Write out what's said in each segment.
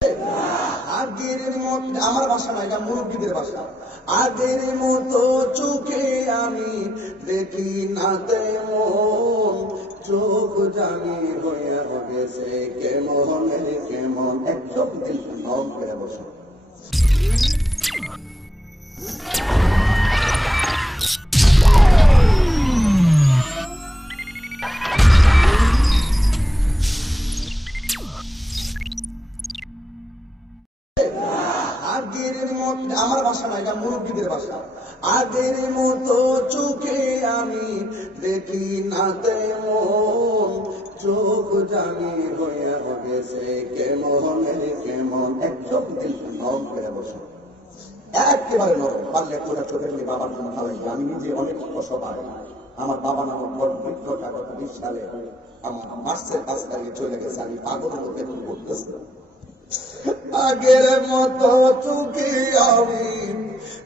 আগের মতো আমার ভাষা না, এটা মুরব্বীদের ভাষা। আগের মতো চোখে আমি দেখি না তেমন, চোখ জানি হয়ে গেছে কেমন কেমন। এক চোখ দিল নম করে বসো। আগের মতো আমার ভাষা না, এটা মুরব্বীদের ভাষা। আগের মতো চোখে আমি দেখি না তেমন, চোখ জানি হয়ে গেছে কেমন কেমন। এক চোখ দিল নম করে বসো। একেবারে নরম, পারলে কোটা চোখের নিয়ে বাবার জন্য ভালো। আমি নিজে অনেক অসহায়। আমার বাবা নামক বড় বৃক্ষ টাকা 20 সালে আমার মার্চের 5 তারিখে চলে গেছে। আমি পাগলের মতো এখন করতেছি। আগের মতো চোখে আমি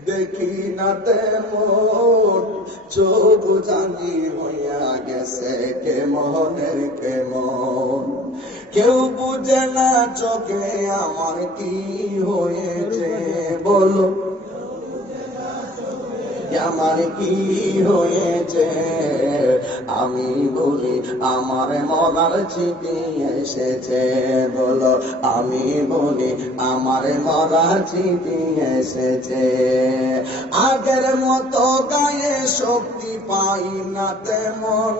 দেখি না তেমন, চোখ জানি হইয়া গেছে কেমনের কেমন। কেউ বুঝে না চোখে আমার কি হয়েছে, বলো আমার কি হয়েছে। আমি বলি আমার মরার চিঠি এসেছে, বলো আমি বলি আমার মরার চিঠি এসেছে। আগের মতো গায়ে শক্তি পাই না তেমন।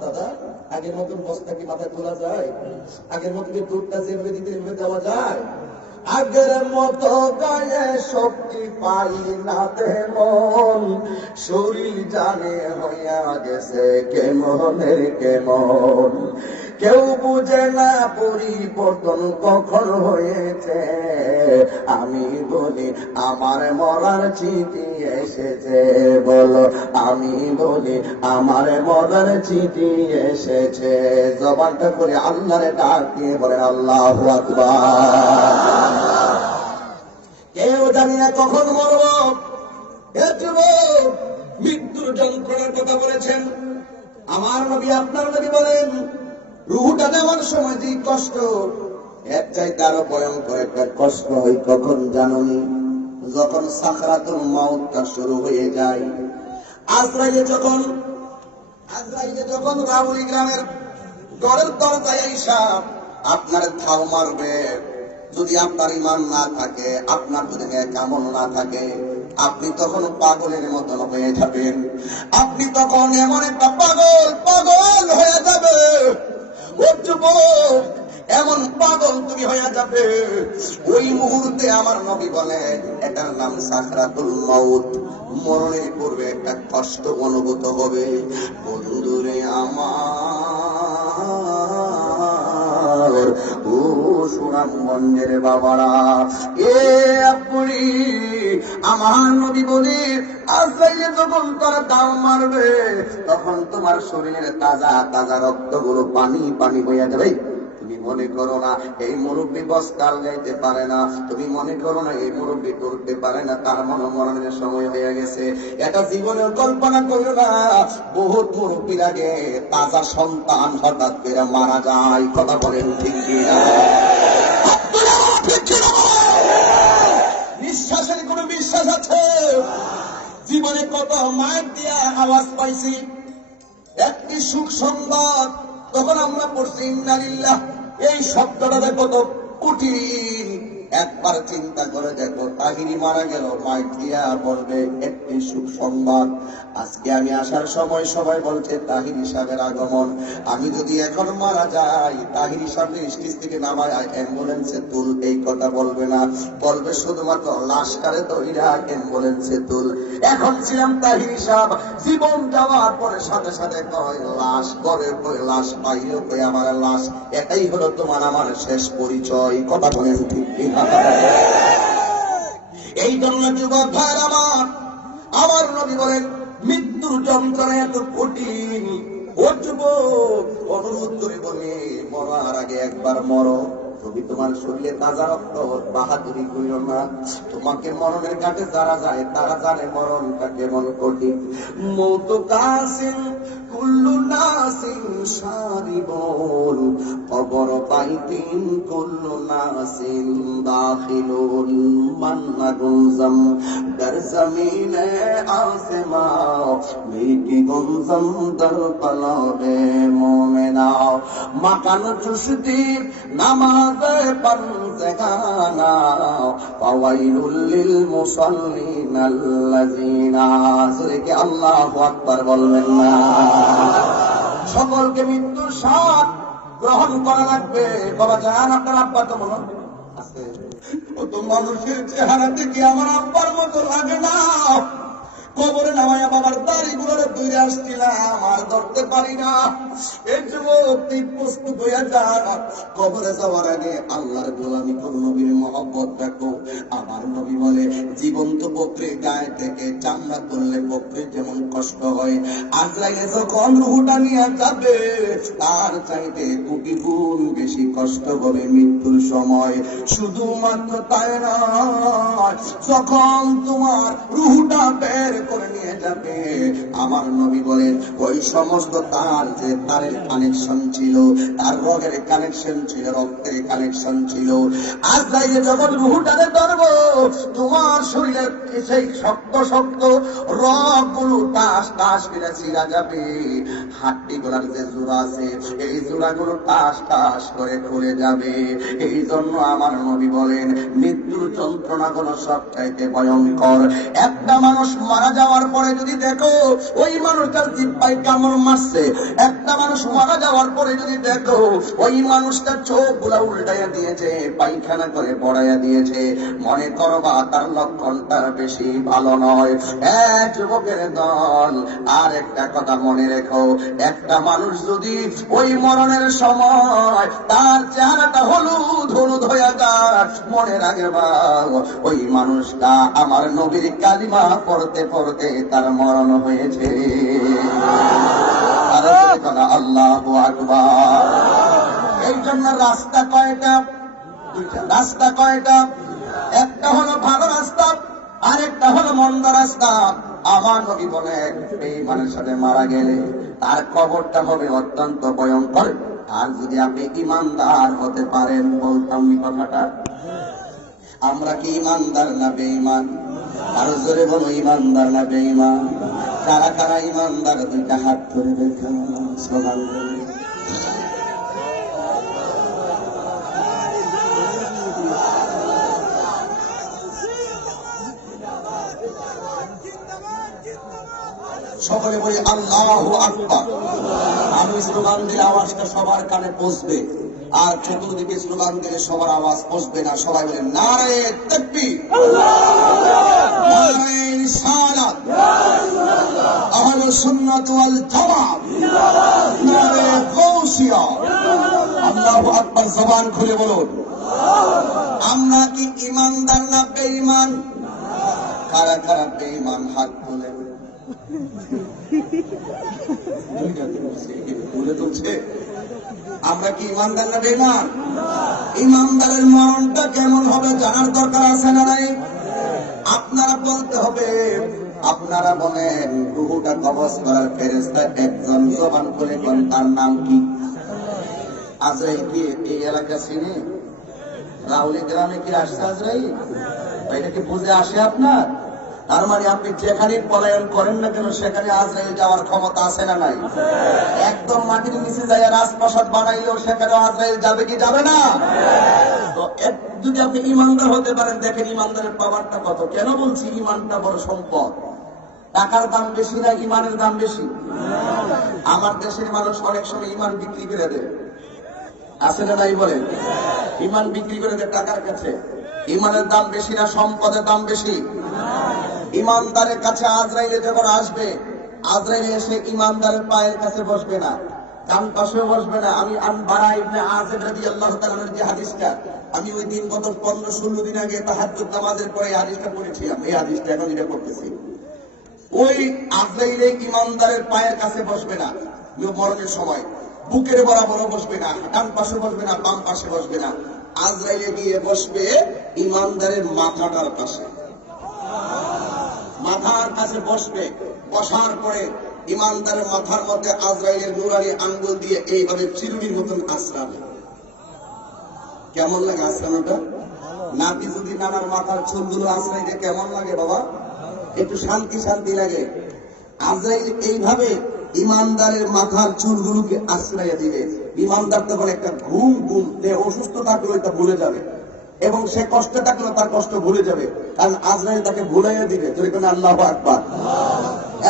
দাদা, আগের মতন বস্তা কি মাথায় তোলা যায়? আগের মতো কি দুধটা যেভাবে দিতে দেওয়া যায়? আগের মতো গায়ে শক্তি পাই না তেমন, শরীর জানে হইয়া গেছে কেমনের কেমন। কেউ বুঝে না পরিবর্তন কখন হয়েছে। আমি বলি আমার মরার চিঠি এসেছে, বলো আমি বলি আমার মরার চিঠি এসেছে। জবানটা করে আল্লাহরে ডাক দিয়ে বলেন আল্লাহু আকবার। কেউ জানি না কখন মরব। মৃত্যুর যন্ত্রণার কথা বলেছেন আমার নবী, আপনার নবী বলেন রুহটা নেওয়ার সময় যে কষ্ট, এর চাইতে আরো ভয়ঙ্কর একটা কষ্ট হয় কখন জানুনি? যখন সাকরাতুল মাউতটা শুরু হয়ে যায়। আজরাইলে যখন রাউলি গ্রামের ঘরের দরজায় আইসা আপনার ধাও মারবে, যদি আপনার ঈমান না থাকে, আপনার যদি নেক আমল না থাকে, আপনি তখন পাগলের মতন হয়ে যাবেন। আপনি তখন এমন একটা পাগল হয়ে যাবে, ও যুবক, এমন পাগল তুমি হয়ে যাবে। ওই মুহূর্তে আমার নবী বলেন এটার নাম সাকরাতুল মাউত। মরণের পূর্বে একটা কষ্ট অনুভূত হবে। বন্ধুরে আমার, ও সুনামগঞ্জের বাবারা, এ আপনি আমার নবী বলে আজরাইল যখন তার দাম মারবে, তখন তোমার শরীরের তাজা তাজা রক্তগুলো পানি পানি হইয়া যাবে। তুমি মনে করো না এই মুরব্বী বস্তাল গাইতে পারে না, তুমি মনে করো না এই মুরব্বী করতে পারে না, তার মনোমরণের সময় হয়ে গেছে। এটা জীবনের কল্পনা করো না। বহুত মুরব্বীর আগে তাজা সন্তান হঠাৎ করে মারা যায়। কথা বলেন ঠিক কিনা? নিঃশ্বাসের কোন বিশ্বাস আছে? জীবনে কত মায়ের দিয়া আওয়াজ পাইছি, একটি সুখ সংবাদ তখন আমরা পড়ছি ইন্না লিল্লাহ। এই শব্দটা কত কঠিন, একবার চিন্তা করে দেখো। তাহিরি মারা গেল, মাইক দিয়া বলবে একটি সুখ সংবাদ। আজকে আমি আসার সময় সবাই বলছে তাহিরি সাহেবের আগমন। আমি যদি এখন মারা যাই, তাহিরি সাহেবের স্টেজ থেকে নামায় অ্যাম্বুলেন্সে তুল, এই কথা বলবে না, বলবে শুধুমাত্র লাশ কারে ধইরা অ্যাম্বুলেন্সে তুল। এখন ছিলাম তাহিরি সাহেব, জীবন যাওয়ার পরে সাথে সাথে কয় লাশ করে, কই লাশ পাইও, কই আমার লাশ। এটাই হলো তোমার আমার শেষ পরিচয়। কথা বলেন ঠিক কিনা? এই জন্য যুবক ভাই আমার নবী বলেন মৃত্যুর যন্ত্রণা এত কঠিন। ও যুবক, অনুরোধ করে বলে মরার আগে একবার মরো। তুমি তোমার শরীরে তাজা রক্ত, বাহাদুরি করিও না। তোমাকে মরণের ঘাটে যারা যায় তারা জানে মরণটা কেমন কঠিন। মৌত কাসিন কুল্লু নাসিন শারিবুন, কবর পাইতিন কুল্লু নাসিন দাখিলুন, মান্নাগুন জম در زمین آسمان میکی گنزم در قلب مومنا مکان چشتی نماز پنزگانا فویل للمصلین الذین سرک اللہ اکبر বলবেন সকলকে মৃত্যুর স্বাদ গ্রহণ করা লাগবে। বাবা জান আপনার আব্বা তো মনে আছে, ও তো মানুষের চেহারা থেকে আমার আব্বার মতো লাগে না। কবরে নামায়া বাবার দাড়িগুলোরে দূরে আসছিলাম, আর ধরতে পারি না। এই যুবক তুই প্রস্তুত হইয়া যা, কবরে যাওয়ার আগে আল্লাহর গোলামি করো, নবীর মহব্বত রাখো। আমার নবী বলে জীবন্ত বকরির গায়ে থেকে চামড়া করলে বকরির যেমন কষ্ট হয়, আজরাইলে যখন রুহটা নিয়ে যাবে তার চাইতে কোটি গুণ বেশি কষ্ট হবে মৃত্যুর সময়। শুধুমাত্র তাই নয়, যখন তোমার রুহটা বের করে নিয়ে যাবে, আমার নবী বলেন ওই সমস্ত তার যে তারের কানেকশন ছিল, তার রগের কানেকশন ছিল, রক্তের কানেকশন ছিল, আজরাইলে যখন রুহটারে ধরবো তোমার শরীরের সেই শক্ত শক্ত রগ গুলো টাস টাস করে ছিঁড়া যাবে। হাড্ডি গুলার যে জোড়া আছে এই জোড়া গুলো টাস টাস করে খুলে যাবে। এই জন্য আমার নবী বলেন মৃত্যুর যন্ত্রণা গুলো সবচাইতে ভয়ঙ্কর। একটা মানুষ মারা যাওয়ার পরে যদি দেখো ওই মানুষটার জিহ্বায় কামড় মারছে, একটা মানুষ মারা যাওয়ার পরে যদি দেখো ওই মানুষটার চোখ গুলা উল্টাইয়া দিয়েছে, পায়খানা করে পড়াইয়া দিয়েছে, মনে করবা তার লক্ষণটা বেশি ভালো নয়। এক যুবকের দল, আর একটা কথা মনে রেখো, একটা মানুষ যদি ওই মরণের সময় তার চেহারাটা হলুদ হলুদ হয়ে যায়, মনে রাখবা ওই মানুষটা আমার নবীর কালিমা পড়তে পড়তে তার মরণ হয়েছে। আল্লাহু আকবার। এই জন্য রাস্তা কয়টা? রাস্তা কয়টা? একটা হলো ভালো রাস্তা, আরেকটা হলো মন্দ রাস্তা। আমার নবী বলেন এই মানুষের সাথে মারা গেলে তার কবরটা হবে অত্যন্ত ভয়ঙ্কর। আর যদি আপনি ইমানদার হতে পারেন, বলতাম এই কথাটা, আমরা কি ইমানদার না বেঈমান? আরো জোরে বলো ইমানদার না বেঈমান? কারা কারা ইমানদার দুইটা হাত ধরে দেখান, স্লোগান করে। সকলে বলি আল্লাহু আকবার। আমি স্লোগান দিলে আওয়াজটা সবার কানে পৌঁছবে, আর চতুর্দিকে স্লোগান দিলে সবার আওয়াজ পৌঁছবে না। সবাই বলে নারে তাকবীর, নারে রিসালাত, আহলুস সুন্নাত ওয়াল জামাত, নারে গাউসিয়া। আল্লাহু আকবার। জবান খুলে বলুন আমরা কি ইমানদার না বেঈমান? কারা কারা বেঈমান হাত তুলে আমরা কি ইমানদার না বেঈমান? ইমানদারের মরণটা কেমন হবে জানার দরকার আছে না নাই? আপনারা বলতে হবে। আপনারা বলেন রূহটা কবজ করার ফেরেশতা একজন, জবান খুলে কোন তার নাম কি? আজরাইল কি এই এলাকা চিনে? রাউলি গ্রামে কি আসছে আজরাইল? এটা কি বুঝে আসে আপনার? তার মানে আপনি যেখানে পলায়ন করেন না কেন সেখানে আজরাইল যাওয়ার ক্ষমতা আছে না নাই? একদম মাটির নিচে যায় রাজপ্রাসাদ বানাইলেও সেখানে আজরাইল যাবে কি যাবে না? তো যদি আপনি ইমানদার হতে পারেন, দেখেন ইমানদারের পাওয়ারটা কত। কেন বলছি ইমানটা বড় সম্পদ? টাকার দাম বেশি না ইমানের দাম বেশি? আমার দেশের মানুষ অনেক সময় ইমান বিক্রি করে দেয়, আছে না নাই বলেন? ইমান বিক্রি করে দেয় টাকার কাছে। ইমানের দাম বেশি না সম্পদের দাম বেশি? ইমানদারের কাছে আজরাইলে যখন আসবে, আজরাইলে এসে ইমানদারের পায়ের কাছে বসবে না, ডান পাশেও বসবে না। আমি বারা ইবনে আযিব রাদিয়াল্লাহু তাআলা আনহু যে হাদিসটা, আমি ওই দিন গত 15-16 দিন আগে তাহাজ্জুদ নামাজের পরে এই হাদিসটা পড়েছিলাম, এই হাদিসটা এখন এটা পড়তেছি। ওই আজরাইলে ইমানদারের পায়ের কাছে বসবে না মরণের সময়, বুকের বরাবর বসবে না, ডান পাশে বসবে না, বাম পাশে বসবে না। আজরাইলে গিয়ে বসবে ইমানদারের মাথাটার পাশে, মাথার কাছে বসবে। বসার পরে ইমানদারের মাথার মধ্যে আজরাইলের নুরানি আঙ্গুল দিয়ে এইভাবে চিরুনির মতন আশ্রাবে। কেমন লাগে আশ্রানোটা? নাতি যদি নানার মাথার চুলগুলো আশ্রাই দিয়ে কেমন লাগে বাবা? একটু শান্তি শান্তি লাগে। আজরাইল এইভাবে ইমানদারের মাথার চুলগুলোকে আশ্রয় দিবে। ইমানদার তখন একটা ঘুম ঘুম অসুস্থ থাকলে এটা ভুলে যাবে, এবং সে কষ্ট থাকলে তার কষ্ট ভুলে যাবে, কারণ আজরাইল তাকে ভুলাইয়া দিবে। যেখানে আল্লাহু আকবার।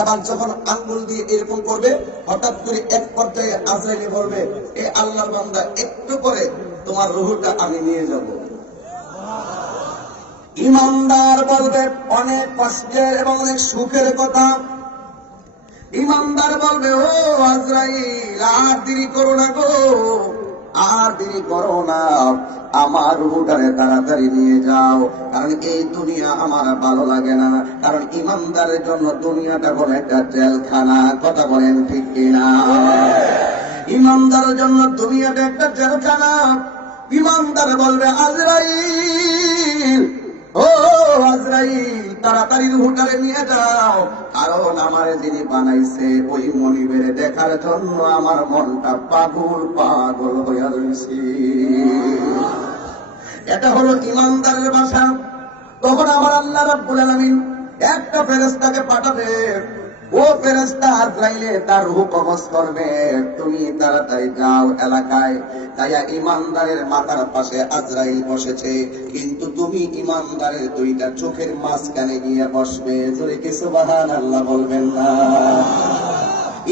এবার যখন আঙ্গুল দিয়ে এরকম করবে, হঠাৎ করে এক পর্যায়ে আজরাইলে বলবে, এ আল্লাহর বান্দা, একটু পরে তোমার রূহটা আমি নিয়ে যাব। ইমানদার বলবে অনেক কষ্টের এবং অনেক সুখের কথা। ইমানদার বলবে, ও আজরাইল, আর দেরি করো না গো, আর দেরি করো না, আমার রূহটারে তাড়াতাড়ি নিয়ে যাও, কারণ এই দুনিয়া আমার ভালো লাগে না। কারণ ইমানদারের জন্য দুনিয়াটা কোনো একটা জেলখানা। কথা বলেন ঠিক কিনা? ইমানদারের জন্য দুনিয়াটা একটা জেলখানা। ইমানদার বলবে, আজরাইল, ও আজরাইল, তাড়াতাড়ি রূহটারে নিয়ে যাও, কারণ আমার যিনি বানাইছে ওই মনিবের দেখার জন্য আমার মনটা পাগল পাগল হইয়া রয়েছে। এটা হলো ইমানদারের ভাষা। তখন আমার আল্লাহ রাব্বুল আলামিন একটা ফেরেশতাকে পাঠাবে। ও ফেরেশতা আজরাইলে তার রূহ কবজ করবে, তুমি তাড়াতাড়ি যাও এলাকায়। তাইয়া ইমানদারের মাথার পাশে আজরাইল বসেছে, কিন্তু তুমি ইমানদারের দুইটা চোখের মাঝখানে গিয়ে বসবে। জোরে কি সুবহানাল্লাহ বলবেন না?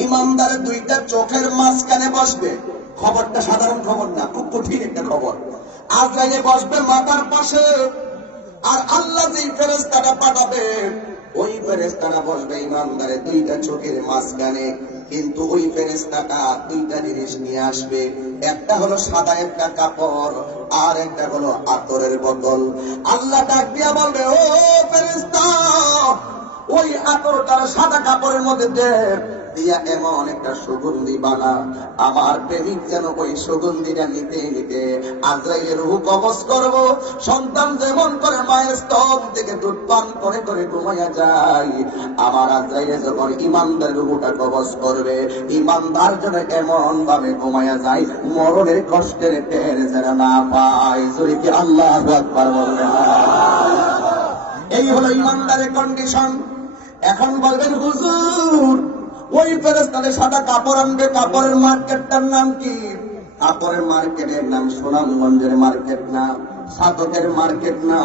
ইমানদারের দুইটা চোখের মাঝখানে বসবে। খবরটা সাধারণ খবর না, খুব কঠিন একটা খবর। আজরাইলে বসবে মাথার পাশে, আর আল্লাহ যেই ফেরেশতাটা পাঠাবে ওই ফেরেশতাটা বসবে ইমানদারের দুইটা চোখের মাঝখানে। কিন্তু ওই ফেরেশতাটা দুইটা জিনিস নিয়ে আসবে, একটা হলো সাদা একটা কাপড়, আর একটা হলো আতরের বোতল। আল্লাহ ডাক দিয়া বলবে, ও ফেরেশতা, ওই আতরটা সাদা কাপড়ের মধ্যে দে, দিয়া এমন একটা সুগন্ধি বানা, আমার প্রেমিক যেন ওই সুগন্ধিটা নিতে নিতে আজরাইলের রূহ কবজ করব। সন্তান যেমন করে মায়ের স্তন থেকে দুধ পান করে করে ঘুমাইয়া যায়, আমার আজরাইলে যখন ইমানদার রূহটা কবজ করবে, ইমানদার যেন এমন ভাবে ঘুমাইয়া যায় মরণের কষ্টের টের যেন না পায়। যদি কি আল্লাহু আকবার বলবেন? এই হলো ইমানদারের কন্ডিশন। এখন বলবেন, হুজুর, ওই ফেরেশতাদের সাদা কাপড় আনবে, কাপড়ের মার্কেটটার নাম কি? কাপড়ের মার্কেটের নাম সুনামগঞ্জের মার্কেট না, সাধকের মার্কেট না।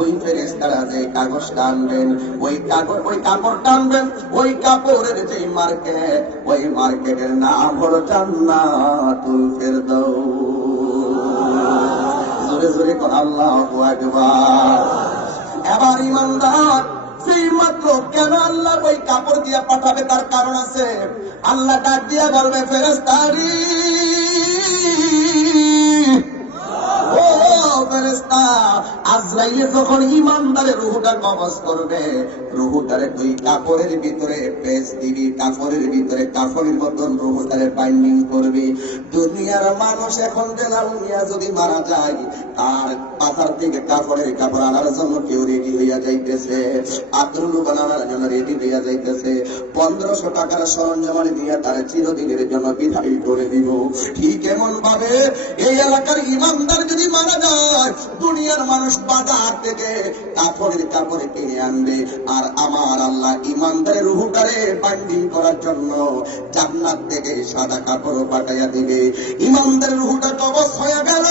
ওই ফেরেশতারা যে কাগজটা আনবেন, ওই কাপড়টা আনবেন, ওই কাপড়ের যে মার্কেট, ওই মার্কেটের নাম হলো জান্নাতুল ফেরদাউস। জোরে জোরে কোন আল্লাহু আকবার। এবার ইমানদার সেই মাত্র কেন আল্লাহ ওই কাপড় দিয়া পাঠাবে, তার কারণ আছে। আল্লাহ ডাক দিয়া বলবে, ফেরেশতারি, ও ফেরেশতা, আজরাইলে যখন ইমানদারের রূহটা কবজ করবে, রূহটারে তুই কাপড়ের ভিতরে পেঁচ দিবি, কাপড়ের ভিতরে কাপড়ের মতন রূহটারে বাইন্ডিং করবি। দুনিয়ার মানুষ এখন দেনাউনিয়া যদি মারা যায়, তার পাতার থেকে কাপড়ের কাপড় আনার জন্য কেউ রেডি হইয়া যাইতেছে, আতরুল বানানোর জন্য রেডি হইয়া যাইতেছে, 1500 টাকার সরঞ্জামানি দিয়ে তার চিরদিনের জন্য বিদায় করে দিব। ঠিক এমন ভাবে এই এলাকার ইমানদার যদি মারা যায়, দুনিয়ার মানুষ বাজার থেকে কাপড়ে কিনে আনবে, আর আমার আল্লাহ ইমানদারের রূহটারে বাইন্ডিং করার জন্য জান্নাত থেকে সাদা কাপড় পাঠাইয়া দিবে। ইমানদারের রূহটা কবজ হয়ে গেল,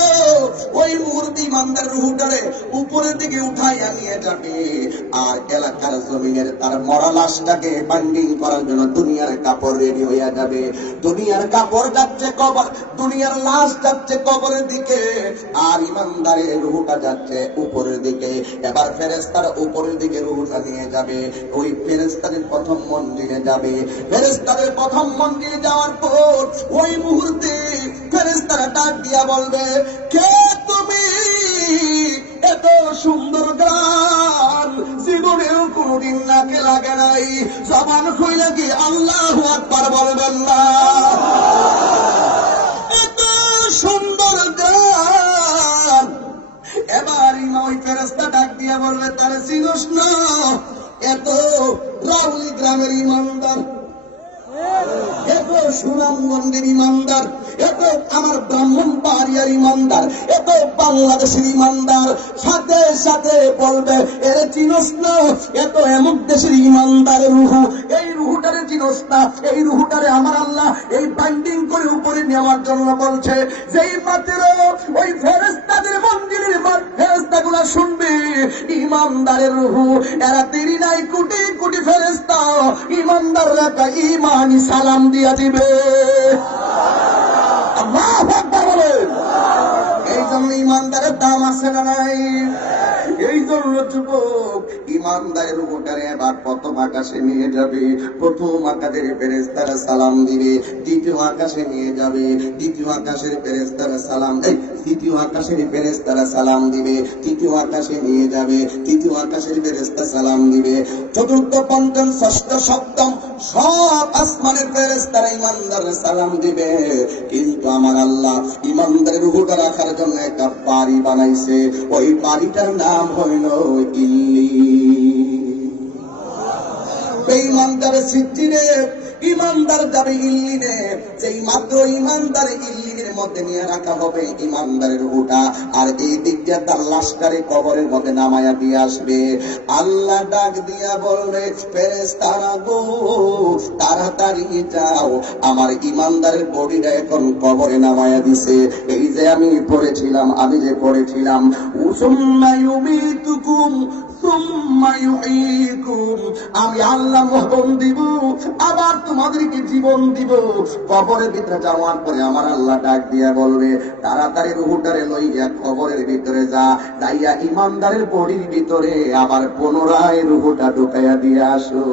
ওই মুহূর্তে ইমানদারের রূহটারে উপরের দিকে উঠাইয়া নিয়ে যাবে, আর এলাকার জমিনের তার মরা লাশটাকে বাইন্ডিং করার জন্য দুনিয়ার কাপড় রেডি হইয়া যাবে। দুনিয়ার কাপড় যাচ্ছে কবর, দুনিয়ার লাশ যাচ্ছে কবরের দিকে, আর ইমানদারের রূহটা যাচ্ছে উপরের দিকে। এবার ফেরেশতারা উপরের দিকে রূহটা নিয়ে যাবে, ওই ফেরেশতাদের প্রথম মন্দিরে যাবে। ফেরেশতাদের প্রথম মন্দিরে যাওয়ার পর ওই মুহূর্তে ফেরেশতারা ডাক দিয়া বলবে, কে তুমি? এত সুন্দর গান জীবনেও কোনদিন নাকে লাগে নাই। জবান খুলে কি আল্লাহু আকবার বলবেন না? এত সুন্দর গান। এবার ওই ফেরেশতা ডাক দিয়া বলবে, তারে চিনস না? এত রাউলি গ্রামের ইমানদার, এত সুনামগঞ্জের ইমানদার, এত আমার ব্রাহ্মণবাড়িয়ার ইমানদার, এত বাংলাদেশের ইমানদার, সাথে সাথে বলবে এর চিনস না, এত এমন দেশের ইমানদার রুহু, এই রুহুটারে চিনস না, এই রুহুটারে আমার আল্লাহ এই বাইন্ডিং করে উপরে নেওয়ার জন্য বলছে। যেই মাত্র ওই ফেরেশতাদের মঞ্জিলের ফেরেশতাগুলো শুনবে ইমানদারের রুহু, এরা দেরি নাই, কোটি কোটি ফেরেশতা ইমানদাররা ইমানি সালাম দিয়া দিবে। আল্লাহু আকবার বলেন। এই জন্য ইমানদারের দাম আছে না নাই? এই জন্য যুবক ইমানদারের উপরে এবার প্রথম আকাশে নিয়ে যাবে, প্রথম আকাশের ফেরেশতারা সালাম দিবে, দ্বিতীয় আকাশে নিয়ে যাবে, দ্বিতীয় আকাশের ফেরেশতারা সালাম দেয়, তৃতীয় আকাশের ফেরেশতারা সালাম দিবে, তৃতীয় আকাশে নিয়ে যাবে, তৃতীয় আকাশের ফেরেশতা সালাম দিবে, চতুর্থ পঞ্চম ষষ্ঠ সপ্তম সব আসমানের ফেরেশতারা ইমানদারের সালাম দিবে। কিন্তু আমার আল্লাহ ইমানদারের রূহটা রাখার জন্য একটা বাড়ি বানাইছে, ওই বাড়িটার নাম হইল ইল্লিন। বেঈমানদারের সিজ্জিনে ইমানদার যাবে ইল্লিনে, যেই মাত্র ইমানদার ইল্লিনের মধ্যে নিয়ে রাখা হবে ইমানদারের রূহটা, আর এই দিক দিয়ে তার লাশটারে কবরের মধ্যে নামায়া দিয়ে আসবে। আল্লাহ ডাক দিয়া বলবে ফেরেশতারা গো তাড়াতাড়ি যাও, আমার ইমানদারের বডিটা এখন কবরে নামায়া দিছে। এই যে আমি পড়েছিলাম, আমি যে পড়েছিলাম সুম্মা ইউমিতুকুম সুম্মা ইউহয়িকুম, আমি আল্লাহ মোহন দিব আবার তোমাদেরকে জীবন দিব। কবরের ভিতরে যাওয়ার পরে আমার আল্লাহ ডাক দিয়া বলবে তাড়াতাড়ি রূহটারে লইয়া কবরের ভিতরে যা, যাইয়া ইমানদারের বডির ভিতরে আবার পুনরায় রূহটা ঢুকাইয়া দিয়ে আসো।